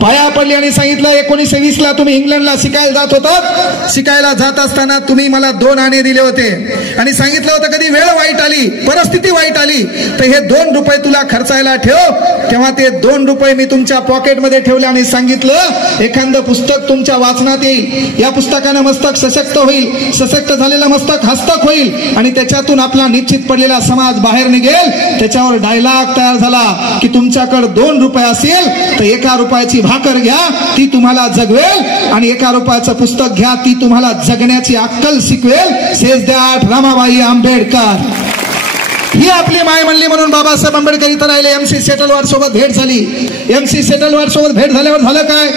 पाया पडली आणि सांगितलं, 1920 ला तुम्ही इंग्लंडला शिकायला जात होतात. शिकायला जात असताना तुम्ही मला 2 आणे दिले होते आणि सांगितलं होतं, कधी वेळ वाईट आली, परिस्थिती वाईट आली, तर हे 2 रुपये तुला खर्चायला ठेव. तेव्हा ते 2 रुपये मी तुमच्या पॉकेटमध्ये ठेवले आणि सांगितलं, एखादं पुस्तक तुमच्या वाचनात येईल. या पुस्तकानं मस्तक सशक्त होईल, सशक्त झालेलं मस्तक हस्तक होईल आणि त्याच्यातून आपला निश्चित पडलेला समाज बाहेर निघेल. त्याच्यावर डायलॉग तयार झाला की तुमच्याकडे 2 रुपये असेल तर 1 रुपयाची भाकर घ्या, ती तुम्हाला जगवेल, आणि 1 रुपयाचं पुस्तक घ्या, ती तुम्हाला जगण्याची अक्कल शिकवेल. Says that Ramabai Ambedkar. ही आपली माय म्हणली म्हणून बाबासाहेब आंबेडकर इथं राहिले. MC सेटलवाड सोबत भेट झाली. MC सेटलवाड सोबत भेट झाल्यावर झालं काय,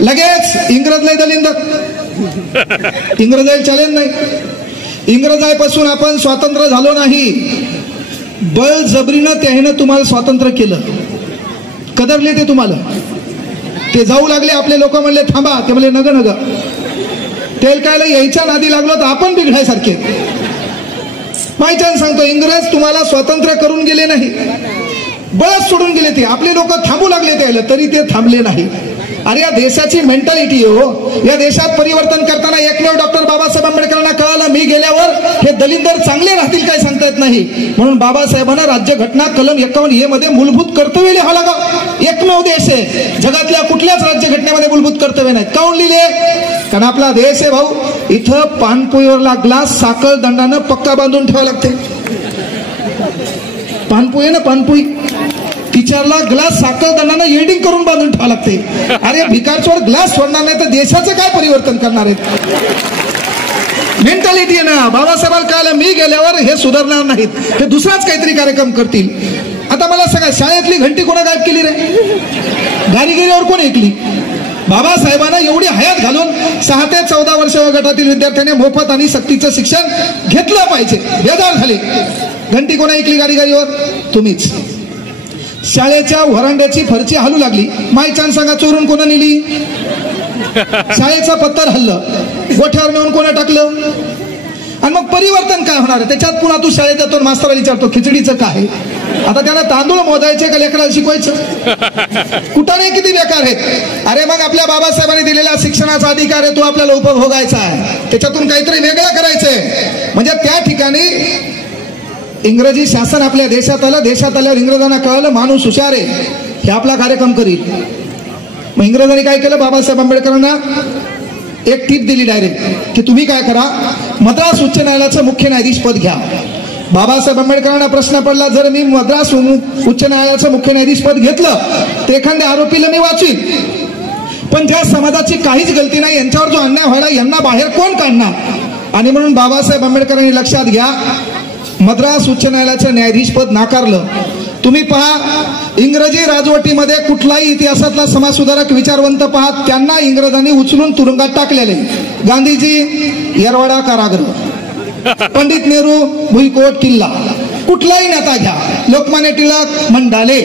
लगेच इंग्रज नाही दलिंदर, इंग्रजाला चॅलेंज नाही. इंग्रजापासून आपण स्वातंत्र्य झालो नाही, बळजबरीनं त्याने तुम्हाला स्वातंत्र्य केलं. कदरले ते तुम्हाला. ते जाऊ लागले, आपले लोक म्हणले थांबा, ते म्हणले नग नग. तेल कायला यायच्या नादी लागलो तर आपण बिघडायसारखे. माहिती सांगतो, इंग्रज तुम्हाला स्वातंत्र्य करून गेले नाही, बळच सोडून गेले. ते आपले लोक थांबू लागले त्याला, तरी ते थांबले नाही. अरे या देशाची मेंटॅलिटी हो. या देशात परिवर्तन करताना एकमेव डॉक्टर बाबासाहेब आंबेडकरांना कळालं, मी गेल्यावर हे दलिंदर चांगले राहतील काय सांगता येत नाही. म्हणून बाबासाहेबांना राज्यघटना कलम 51A मध्ये मूलभूत कर्तव्य लिहावं लागा. एकमेव देश आहे, जगातल्या कुठल्याच राज्यघटनेमध्ये मूलभूत कर्तव्य नाहीत. काऊन लिहिले? कारण आपला देश आहे भाऊ. इथं पानपोईवरला ग्लास साखळ दंडानं पक्का बांधून ठेवावं लागते. पानपोई ना पानपोई, टीचरला ग्लास साखळ दंडानं एडिंग करून बांधून ठेवावं लागते. अरे भिकारचोर ग्लास सोडणार नाही तर देशाचं काय परिवर्तन करणार आहेत? मेंटॅलिटी आहे ना. बाबासाहेबांना कळलं मी गेल्यावर हे सुधारणार नाहीत, हे दुसराच काहीतरी कार्यक्रम करतील. आता मला सांगा, शाळेतली घंटी कोणा गायब केली रे? गाडीगिरीवर कोण ऐकली? बाबासाहेबांना एवढी हयात घालून 6 ते 14 वर्ष गटातील विद्यार्थ्यांनी मोफत आणि सक्तीचं शिक्षण घेतलं पाहिजे, बेजार झाले. घंटी कोणा ऐकली गाडीगाडीवर? तुम्हीच. शाळेच्या व्हरांड्याची फरची हलू लागली, मायचान सांगा चोरून कोणा नेली? शाळेचं पत्तर हल्लं, गोठ्यावर नेऊन कोणा टाकलं? आणि मग परिवर्तन काय होणार? त्याच्यात पुन्हा तू शाळेत जातो, मास्तराला विचारतो खिचडीचं काय? आता त्याला तांदूळ मोजायचे का लेकराला शिकवायचं? कुठाने किती बेकार आहेत. अरे मग आपल्या बाबासाहेबांनी दिलेला शिक्षणाचा अधिकार आहे, तो आपल्याला उपभोगायचा आहे, त्याच्यातून काहीतरी वेगळं करायचंय. म्हणजे त्या ठिकाणी इंग्रजी शासन आपल्या देशात आलं. देशात आल्यावर इंग्रजांना कळलं माणूस हुशार आहे, हे आपला कार्यक्रम करील. मग इंग्रजांनी काय केलं? बाबासाहेब आंबेडकरांना एक टीप दिली डायरेक्ट, की तुम्ही काय करा, मद्रास उच्च न्यायालयाचं मुख्य न्यायाधीश पद घ्या. बाबासाहेब आंबेडकरांना प्रश्न पडला, जर मी मद्रास उच्च न्यायालयाचं मुख्य न्यायाधीश पद घेतलं तर एखाद्या आरोपीला मी वाचीन, पण ज्या समाजाची काहीच गलती नाही, यांच्यावर जो अन्याय व्हायला यांना बाहेर कोण काढणार? आणि म्हणून बाबासाहेब आंबेडकरांनी लक्षात घ्या, मद्रास उच्च न्यायालयाचं न्यायाधीश पद नाकारलं. तुम्ही पहा, इंग्रजी राजवटीमध्ये कुठलाही इतिहासातला समाजसुधारक विचारवंत पहा, त्यांना इंग्रजांनी उचलून तुरुंगात टाकलेले. गांधीजी येरवाडा कारागृह, पंडित नेहरू भुईकोट किल्ला. कुठलाही नेता घ्या, लोकमान्य टिळक मंडाले,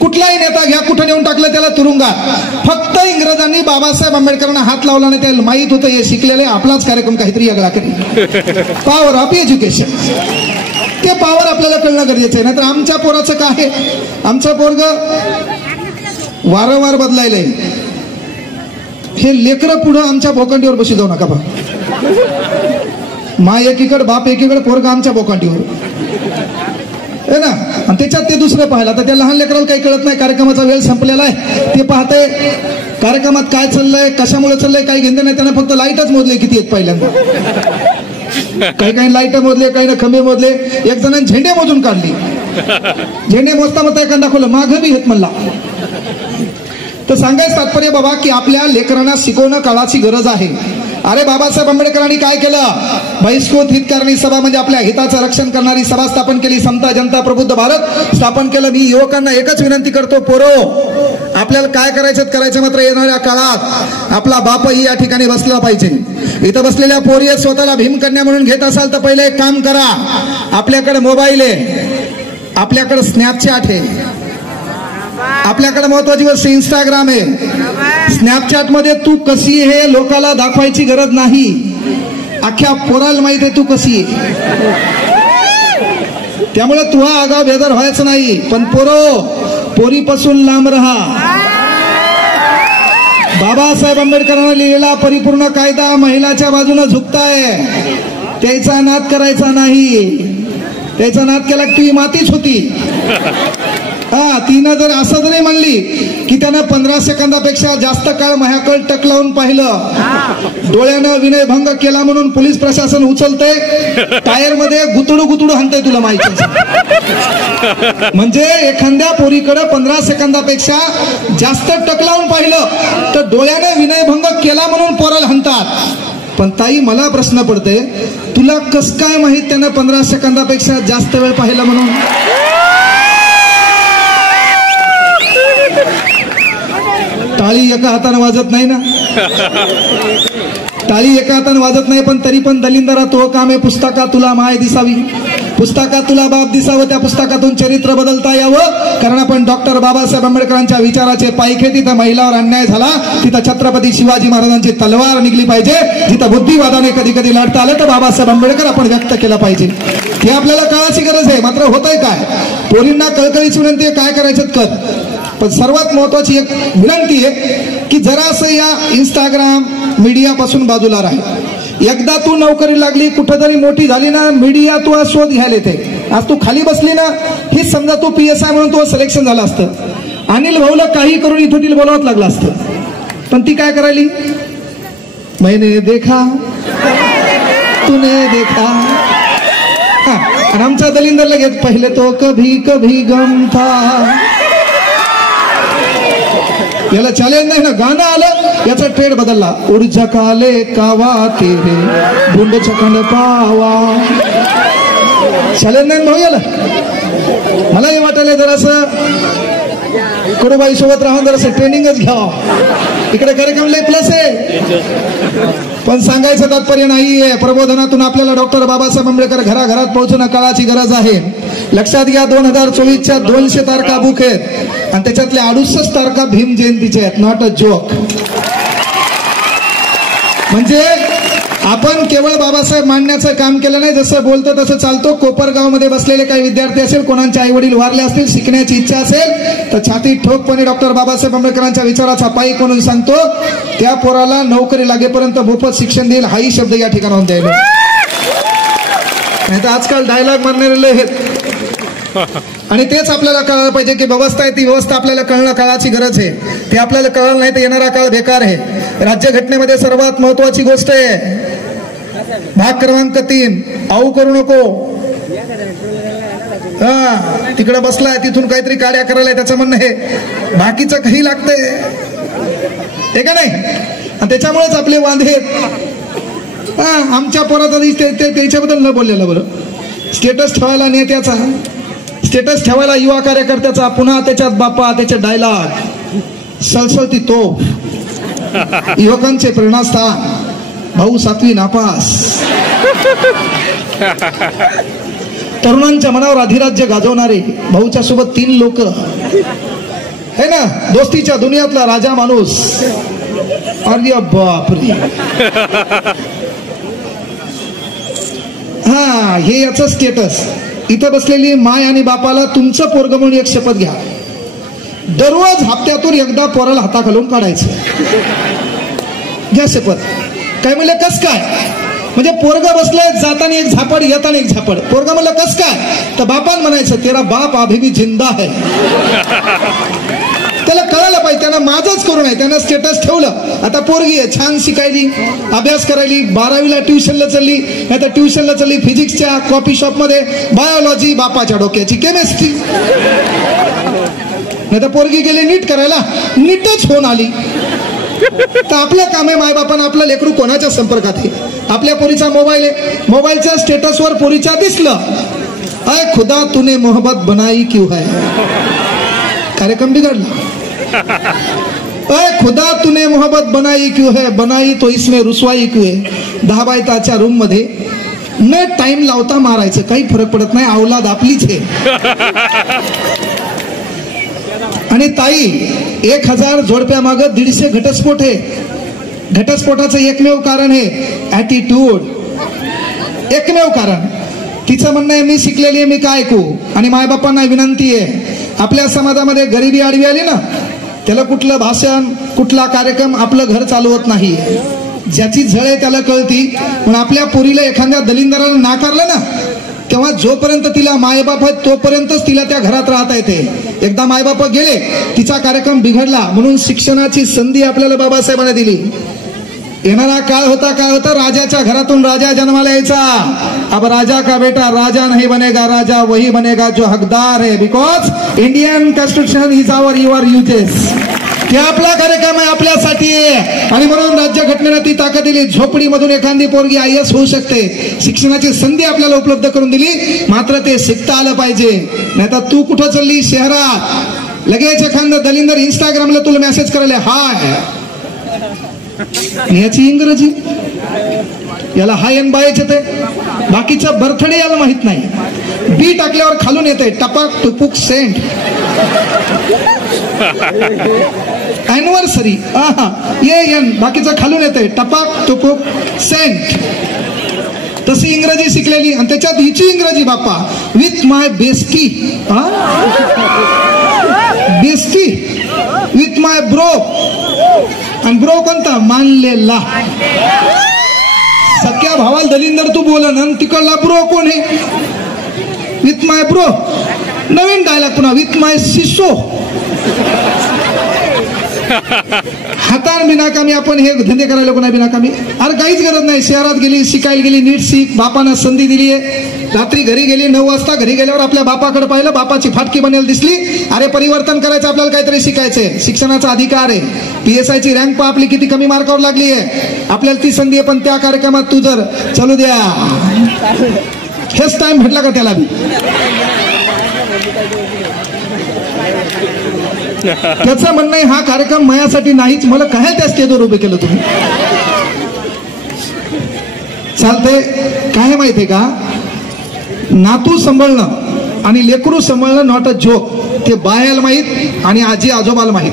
कुठलाही नेता घ्या, कुठं नेऊन टाकलं त्याला तुरुंगात. फक्त इंग्रजांनी बाबासाहेब आंबेडकरांना हात लावला नाही, त्याला माहित होतं हे शिकलेले आपलाच कार्यक्रम काहीतरी वेगळा करेल. पॉवर ऑफ एज्युकेशन, ते पॉवर आपल्याला कळणं गरजेचं आहे. नाहीतर आमच्या पोराचं काय, आमचं पोरग वारंवार बदलायलंय. हे लेकरं पुढं आमच्या भोकांडीवर बशी जाऊ नका बा. माय एकीकडे बाप एकीकडे, पोरग आमच्या भोकांडीवर आहे ना. आणि त्याच्यात ते दुसरं पाहिलं, तर त्या लहान लेकराला काही कळत नाही. कार्यक्रमाचा वेळ संपलेला आहे, ते पाहतंय कार्यक्रमात काय चाललंय, कशामुळे चाललंय काही घेणं नाही. त्यांना फक्त लाईटच मोजले किती आहेत पहिल्यांदा. काही लाईट मोजले, काही ना खंबे मोजले, एक जणांनी झेंडे मोजून काढली. झेंडे मोजता मोजता एखादा दाखवलं मागं बी हेत म्हणला. तर सांगायचं तात्पर्य बाबा, की आपल्या लेकरांना शिकवणं काळाची गरज आहे. अरे बाबासाहेब आंबेडकरांनी काय केलं? बहिष्कृत हितकारणी सभा, म्हणजे आपल्या हिताचं रक्षण करणारी सभा स्थापन केली. समता जनता प्रबुद्ध भारत स्थापन केलं. मी युवकांना एकच विनंती करतो, पोरो आपल्याला काय करायचं मात्र येणाऱ्या काळात आपला बापही या ठिकाणी बसला पाहिजे. इथं बसलेल्या पोरी स्वतःला भीमकन्या म्हणून घेत असाल तर पहिले एक काम करा, आपल्याकडे मोबाईल आहे, आपल्याकडे स्नॅपचॅट आहे, आपल्याकडे महत्वाची गोष्ट इंस्टाग्राम आहे. स्नॅपचॅट मध्ये तू कशी हे लोकाला दाखवायची गरज नाही, अख्ख्या पोराला माहित आहे तू कशी आहे. त्यामुळे तुला आगाव बेदर व्हायचं नाही. पण पोरीपासून लांब राहा. बाबासाहेब आंबेडकरांनी लिहिलेला परिपूर्ण कायदा महिलाच्या बाजूने झुकताय, त्याचा नाद करायचा नाही. त्याचा नाद केला की ती मातीच होती. तिनं जर असं जरी म्हणली की त्यानं 15 सेकंदापेक्षा जास्त काळ माझ्याकडे टक लावून पाहिलं, डोळ्यानं विनयभंग केला म्हणून पोलीस प्रशासन उचलते, टायर मध्ये गुतडू हाणतंय, तुला माहिती. म्हणजे एखाद्या पोरीकडे 15 सेकंदापेक्षा जास्त टक लावून पाहिलं तर डोळ्यानं विनयभंग केला म्हणून पोराला हाणतात. पण ताई मला प्रश्न पडते, तुला कस काय माहित त्यानं 15 सेकंदापेक्षा जास्त वेळ पाहिलं म्हणून? टाळी एका हाताने वाजत नाही ना, टाळी एका हाताने वाजत नाही. पण तरी पण दलिंदरा तो काम आहे पुस्तका तुला माय दिसावी. पुस्तकात तुला बाप दिसावं, त्या पुस्तकातून चरित्र बदलता यावं. कारण आपण डॉक्टर बाबासाहेब आंबेडकरांच्या विचाराचे पायखे. तिथं महिलावर अन्याय झाला, तिथं छत्रपती शिवाजी महाराजांची तलवार निघली पाहिजे. जिथं बुद्धिवादाने कधी कधी लढता आलं तर बाबासाहेब आंबेडकर आपण व्यक्त केला पाहिजे. हे आपल्याला काळाची गरज आहे. मात्र होतंय काय, पोरींना कळकळीची विनंती आहे, काय करायचं कर. पण सर्वात महत्वाची एक विनंती आहे की जरासं या इंस्टाग्राम मीडियापासून बाजूला राहा. एकदा तू नोकरी लागली, कुठंतरी मोठी झाली ना, मीडिया तू आज शोध घ्यायला येते. आज तू खाली बसली ना, हीच समजा तू PSI म्हणून तू सिलेक्शन झालं असतं. अनिल भाऊला काही करून इथं तिला बोलावंच लागलं असतं. पण ती काय करायली, मैंने देखा तूने देखा. आणि आमच्या दलिंदरला घेत, पहिले तो कभी कभी गम था. याला चॅलेंज नाही ना, गाणं आलं याचा ट्रेड बदलला. ऊर्जा काले कावा तेरे बुंड चखंड पावा. चॅलेंज नाही भाऊ याला. मला हे वाटायला जरासं कडूबाई सोबत राहून जरासं ट्रेनिंगच घ्यावं. इकडे कार्यक्रम लय प्लस आहे, पण सांगायचं तात्पर्य नाहीये. प्रबोधनातून आपल्याला डॉक्टर बाबासाहेब आंबेडकर घराघरात पोहोचणं काळाची गरज आहे. लक्षात घ्या, 2024च्या 200 तारखा बुक आहेत आणि त्याच्यातल्या 68 तारखा भीम जयंतीच्या आहेत. Not a joke. म्हणजे आपण केवळ बाबासाहेब मांडण्याचं काम केलं नाही, जसं बोलतो तसं चालतो. कोपरगावमध्ये बसलेले काही विद्यार्थी असेल, कोणाचे आई वडील वारले असतील, शिकण्याची इच्छा असेल तर छाती ठोकपणे डॉक्टर बाबासाहेब आंबेडकरांच्या विचाराचा पाईक म्हणून सांगतो, त्या पोराला नोकरी लागेपर्यंत मोफत शिक्षण देईल. हाही शब्द या ठिकाणाहून द्यायला. नाही तर आजकाल डायलॉग मारणारे लय आहेत. आणि तेच आपल्याला कळलं पाहिजे की व्यवस्था आहे, ती व्यवस्था आपल्याला कळणं काळाची गरज आहे. ते आपल्याला कळलं नाही तर येणारा काळ बेकार आहे. राज्यघटनेमध्ये सर्वात महत्वाची गोष्ट आहे भाग क्रमांक 3, आऊ करू नको. तिकडे बसलाय, तिथून काहीतरी कार्य करायला, त्याचं म्हणणं हे बाकीचं काही लागतंय हे का नाही. आणि त्याच्यामुळेच आपले वांधे. आमच्या पोराचा त्याच्याबद्दल न बोललेलं बरं. स्टेटस ठेवायला नेत्याचा, स्टेटस ठेवायला युवा कार्यकर्त्याचा, पुन्हा त्याच्यात बापा, त्याचे डायलॉग, सळसळती तोफ, युवकांचे प्रेरणास्थान, भाऊ 7वी नापास, तरुणांच्या मनावर अधिराज्य गाजवणारे भाऊच्या सोबत 3 लोक है ना, दोस्तीच्या दुनियातला राजा माणूस. अरे बापरे. हे याचं स्टेटस. इथं बसलेली माय आणि बापाला तुमचं पोरग म्हणून एक शपथ घ्या, दररोज हप्त्यातून एकदा पोराला हाता घालून काढायचं. घ्या शपथ. काय म्हणलं, कस काय? म्हणजे पोरग बसलंय, जाताना एक झापड, येताना एक झापड. पोरग म्हणलं कस काय, तर बापान म्हणायचं तेरा बाप अभी भी जिंदा है. त्याला कळायला पाहिजे, त्यानं माझंच करू नये, त्यानं स्टेटस ठेवलं. आता पोरगी आहे, छान शिकायली, अभ्यास करायली, 12वीला ट्युशनला चालली, नाही तर ट्युशनला चालली फिजिक्सच्या कॉफी शॉपमध्ये, बायोलॉजी बापाच्या डोक्याची, केमिस्ट्री. नाही तर पोरगी गेली नीट करायला, नीटच होऊन आली. तर आपलं काम आहे, मायबापानं आपलं लेकरू कोणाच्या संपर्कात आहे. आपल्या पोरीचा मोबाईल आहे, मोबाईलच्या स्टेटसवर पोरीच्या दिसलं, अय खुदा तूने मोहब्बत बनाई क्यों है, कार्यक्रम बिघडला. अय खुदा तूने मोहब्बत बनाई क्यों है, बनाई तो इसमें रुसवाई क्यों है. 10 बाय 10च्या रूम मध्ये न टाइम लावता मारायचं, काही फरक पडत नाही, अवलाद आपलीच आहे. आणि ताई 1000 जोडप्या माग 150 घटस्फोट आहे. घटस्फोटाचं एकमेव कारण आहे ऍटिट्यूड, एकमेव कारण. तिचं म्हणणं आहे मी शिकलेली आहे, मी काय ऐकू. आणि मायबापांना विनंती आहे, आपल्या समाजामध्ये गरिबी आडवी आली ना, त्याला कुठलं भाषण, कुठला कार्यक्रम आपलं घर चालवत नाही. ज्याची झळ आहे त्याला कळती. पण आपल्या पोरीला एखाद्या दलिंदराला नाकारलं ना, तेव्हा जोपर्यंत तिला मायबाप आहेत तोपर्यंतच तिला त्या घरात राहता येते. एकदा मायबाप गेले, तिचा कार्यक्रम बिघडला. म्हणून शिक्षणाची संधी आपल्याला बाबासाहेबांनी दिली. येणारा काळ होता, काय होता, राजाच्या घरातून राजा जन्माला यायचा. अब राजा का बेटा राजा नहीं बनेगा, राजा वही बनेगा जो हकदार है. Because Indian constitution is our your uses. हे आपला कार्यक्रम आहे, आपल्यासाठी आहे. आणि म्हणून राज्यघटनेनं ती ताकद दिली. झोपडीमधून एखादी पोरगी IAS होऊ शकते. शिक्षणाची संधी आपल्याला उपलब्ध करून दिली. मात्र ते शिकता आलं पाहिजे. नाही तर तू कुठं चालली शहरात, लगेच एखादं दलिंदर इंस्टाग्रामला तुला मेसेज करायला हाय, याची इंग्रजी याला हाय एन बायच येते, बाकीचं बर्थडे याला माहित नाही. बी टाकल्यावर खालून येते टपाक टुपुक सेंट. अॅनिव्हर्सरी एन, बाकीचं खालून येते टपाक टुपुक सेंट. तशी इंग्रजी शिकलेली आणि त्याच्यात हिची इंग्रजी Bappa with my bestie. Bestie with my bro. आणि ब्रो कोणता? मानलेला. सख्या भावाला दलिंदर तू बोल ना, तिकडला ब्रो कोण आहे? With my bro. नवीन डायलॉग पुन्हा विथ माय सिसो. हातान बिनाकामी आपण हे धंदे करायला कोणा बिनाकामी. अरे काहीच गरज नाही. शहरात गेली, शिकायला गेली, नीट शिक. बापानं संधी दिली आहे. रात्री घरी गेली 9 वाजता, घरी गेल्यावर आपल्या बापाकडे पाहिलं, बापाची फाटकी बनेल दिसली. अरे परिवर्तन करायचं, आपल्याला काहीतरी शिकायचंय. शिक्षणाचा अधिकार आहे. PSI ची रँक आपली किती कमी मार्कावर लागली आहे. आपल्याला ती संधी आहे, पण त्या कार्यक्रमात तू जर चालू द्या हेच टाइम भेटला का त्याला बी? त्याचं म्हणणं आहे हा कार्यक्रम माझ्यासाठी नाहीच, मला काय त्या स्टेजवर उभे केलं तुम्ही? चालतंय. काय माहितीये का, नातू सांभाळणं आणि लेकरू सांभाळणं नॉट अ जोक. ते बायाला माहीत आणि आजी आजोबाला माहीत.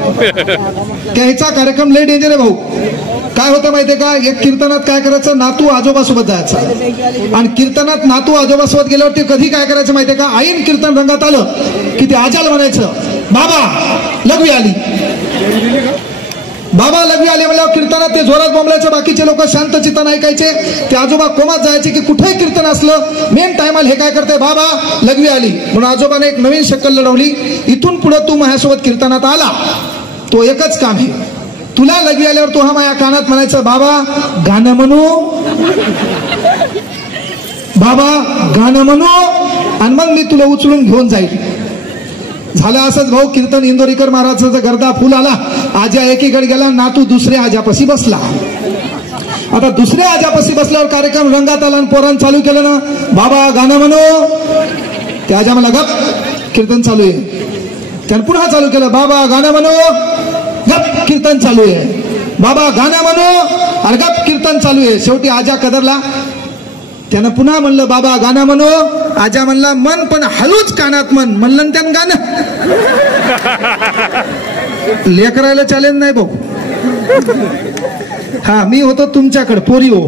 त्याचा कार्यक्रम लय डेंजर आहे भाऊ. काय होतं माहितीये का, एक कीर्तनात काय करायचं, नातू आजोबासोबत जायचं. आणि कीर्तनात नातू आजोबासोबत गेल्यावर ते कधी काय करायचं माहितीये का, ऐन कीर्तन रंगात आलं की ते आजाला म्हणायचं बाबा लघवी आली. बाबा लघवी आले म्हणल्यावर कीर्तनात ते जोरात बोंबलायचं. बाकीचे लोक शांत चित्तानं ऐकायचे. ते आजोबा कोमात जायचे की कुठेही कीर्तन असलं मेन टायमाला हे काय करते, बाबा लघवी आली. म्हणून आजोबाने एक नवीन शक्कल लढवली. इथून पुढे तू माझ्यासोबत कीर्तनात आला तो एकच काम आहे, तुला लघवी आल्यावर तू हा माझ्या कानात म्हणायचं बाबा गाणं म्हणू, बाबा गाणं म्हणू, आणि मग मी तुला उचलून घेऊन जाईल. झालं असंच भाऊ. कीर्तन इंदोरीकर महाराजांचा गर्दा फुल आला. आजा एकीकडे गेला, नातू दुसऱ्या आजापाशी बसला. आता दुसऱ्या आजापाशी बसल्यावर कार्यक्रम रंगात आला आणि पोरांनी चालू केलं ना, बाबा गाणं म्हणू. त्या आजा मला गप कीर्तन चालू आहे. त्यानं पुन्हा चालू केलं, बाबा गाणं म्हणू. गप कीर्तन चालू आहे. बाबा गाणं म्हणू, अरे गप कीर्तन चालू आहे. शेवटी आजा कदरला. त्यानं पुन्हा म्हणलं बाबा गाणं म्हणू. आजा म्हणला मन पण हलूच कानात मन. म्हणलं त्यानं गाणं. लेकरायला चॅलेंज नाही भाऊ. हा मी होतो तुमच्याकडे पोरी हो.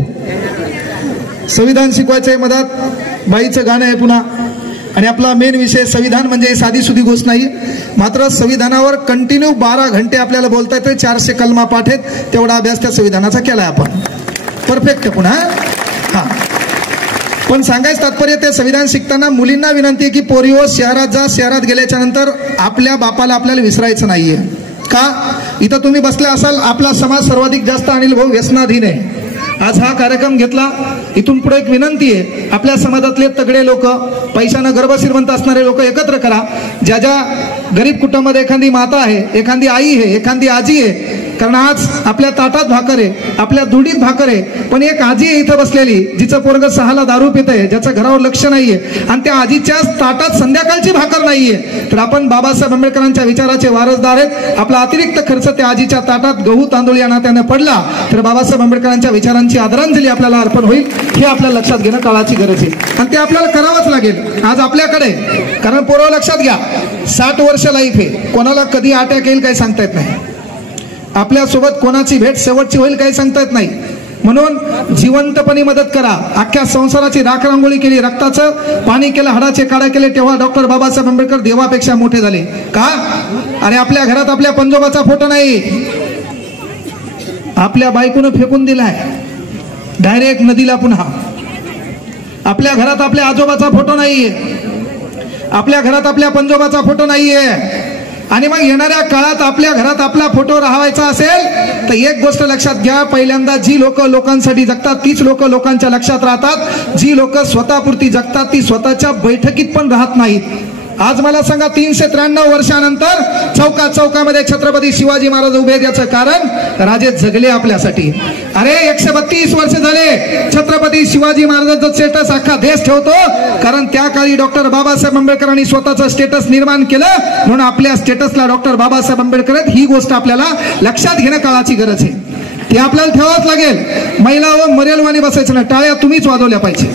संविधान शिकवायचंय, मधात बाईचं गाणं आहे पुन्हा. आणि आपला मेन विषय संविधान म्हणजे साधी सुधी गोष्ट नाही. मात्र संविधानावर कंटिन्यू 12 घंटे आपल्याला बोलता येते. 400 कलमा पाठ आहेत. तेवढा अभ्यास त्या संविधानाचा केलाय आपण. परफेक्ट पुन्हा. हा पण सांगायचं तात्पर्य, ते संविधान शिकताना मुलींना विनंती आहे की पोरीओ शहरात जा. शहरात गेल्याच्या नंतर आपल्या बापाला आपल्याला विसरायचं नाहीये. का? इथं तुम्ही बसले असाल, आपला समाज सर्वाधिक जास्त अनिल भाऊ व्यसनाधीन आहे. आज हा कार्यक्रम घेतला. इथून पुढे एक विनंती आहे, आपल्या समाजातले तगडे लोक, पैशानं गर्भश्रीमंत असणारे लोक एकत्र करा. ज्या ज्या गरीब कुटुंबामध्ये एखादी माता आहे, एखादी आई आहे, एखादी आजी आहे. कारण आज आपल्या ताटात भाकर आहे, आपल्या धुडीत भाकर आहे, पण एक आजी आहे इथं बसलेली, जिचं पोरग 6ला दारू पित आहे, ज्याचं घरावर लक्ष नाहीये, आणि त्या आजीच्या ताटात संध्याकाळची भाकर नाहीये. तर आपण बाबासाहेब आंबेडकरांच्या विचाराचे वारसदार आहेत. आपला अतिरिक्त खर्च त्या आजीच्या ताटात गहू तांदूळ या नात्याने पडला तर बाबासाहेब आंबेडकरांच्या विचारांची आदरांजली आपल्याला अर्पण होईल. हे आपल्याला लक्षात घेणं काळाची गरज आहे आणि ते आपल्याला करावंच लागेल. आज आपल्याकडे, कारण पोरं लक्षात घ्या, 60 वर्ष लाईफ आहे. कोणाला कधी अटॅक येईल काही सांगता येत नाही. आपल्यासोबत कोणाची भेट शेवटची होईल काही सांगता येत नाही. म्हणून जिवंतपणे मदत करा. अख्ख्या संसाराची राख रांगोळी केली, रक्ताचं पाणी केलं, हाडाचे काढा केले, तेव्हा डॉक्टर बाबासाहेब आंबेडकर देवापेक्षा मोठे झाले. का? अरे आपल्या घरात आपल्या पंजोबाचा फोटो नाही, आपल्या बायकोनं फेकून दिलाय डायरेक्ट नदीला. पुन्हा आपल्या घरात आपल्या आजोबाचा फोटो नाहीये, आपल्या घरात आपल्या पंजोबाचा फोटो नाहीये. आणि मग येणाऱ्या काळात आपल्या घरात आपला फोटो राहायचा असेल तर एक गोष्ट लक्षात घ्या, पहिल्यांदा जी लोक लोकांसाठी जगतात तीच लोक लोकांच्या लक्षात राहतात. जी लोक स्वतःपुरती जगतात ती स्वतःच्या बैठकीत पण राहत नाहीत. आज मला सांगा, 393 वर्षानंतर चौकामध्ये छत्रपती शिवाजी महाराज उभे आहेत. याचं कारण राजे जगले आपल्यासाठी. अरे 132 वर्ष झाले छत्रपती शिवाजी महाराजांचं स्टेटस अख्खा देश ठेवतो, कारण त्या काळी डॉक्टर बाबासाहेब आंबेडकरांनी स्वतःचं स्टेटस निर्माण केलं. म्हणून आपल्या स्टेटसला डॉक्टर बाबासाहेब आंबेडकर आहेत. ही गोष्ट आपल्याला लक्षात घेणं काळाची गरज आहे. ती आपल्याला ठेवावंच लागेल. महिला व मरेलवाणी बसायचं नाही, टाळ्या तुम्हीच वाजवल्या पाहिजे.